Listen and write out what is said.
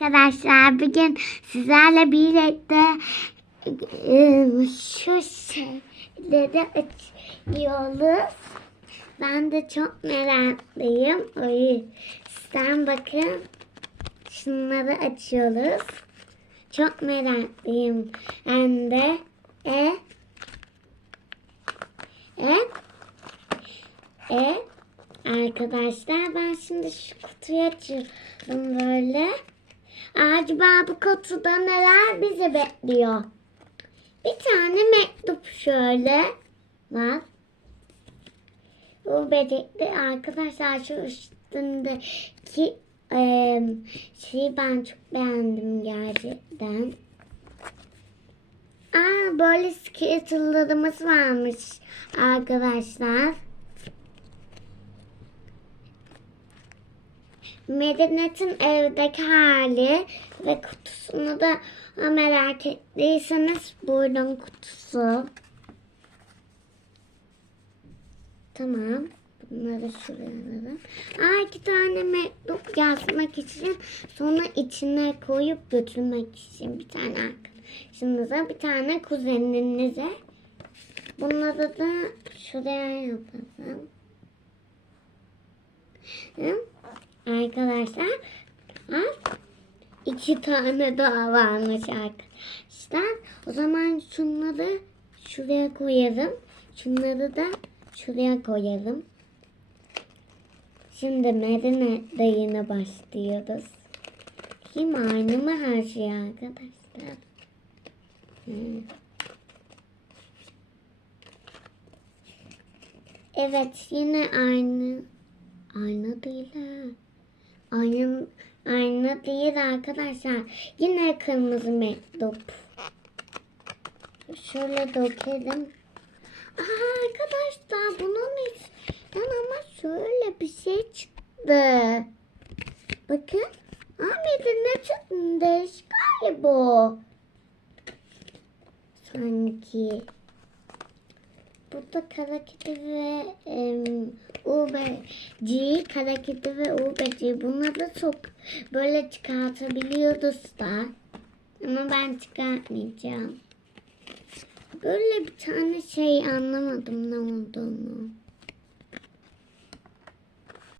Arkadaşlar bugün sizlerle birlikte e, şu şeyleri açıyoruz. Ben de çok meraklıyım. O yüzden bakın şunları açıyoruz. Çok meraklıyım. Hem de e e e Arkadaşlar ben şimdi şu kutuyu açıyorum böyle. Acaba bu kutuda neler bizi bekliyor? Bir tane mektup şöyle var. Bu berekli arkadaşlar şu üstündeki eee şeyi ben çok beğendim gerçekten. Aa böyle skeletonlarımız varmış arkadaşlar. Medeniyet'in evdeki hali ve kutusunu da merak ettiyseniz buradan kutusu. Tamam. Bunları şuraya alalım. Aa, iki tane mektup yazmak için sonra içine koyup götürmek için bir tane arkadaşınıza bir tane kuzeninize. Bunları da şuraya yapalım. Hı? Arkadaşlar ha? iki tane daha varmış arkadaşlar. O zaman şunları şuraya koyalım. Şunları da şuraya koyalım. Şimdi Medine dayına başlıyoruz. Kim aynı mı her şey arkadaşlar? Evet yine aynı. Aynı değil ha. Aynı, aynı değil arkadaşlar. Yine kırmızı mektup. Şöyle dökelim. Aa, arkadaşlar bunun içinden ama şöyle bir şey çıktı. Bakın. Ahmet'in ne çıktı? Değişik galiba. Sanki. Burada kara kedi ve em, ubeci, kara kedi ve ubeci bunları çok böyle çıkartabiliyoruz da. Ama ben çıkartmayacağım. Böyle bir tane şey anlamadım ne olduğunu.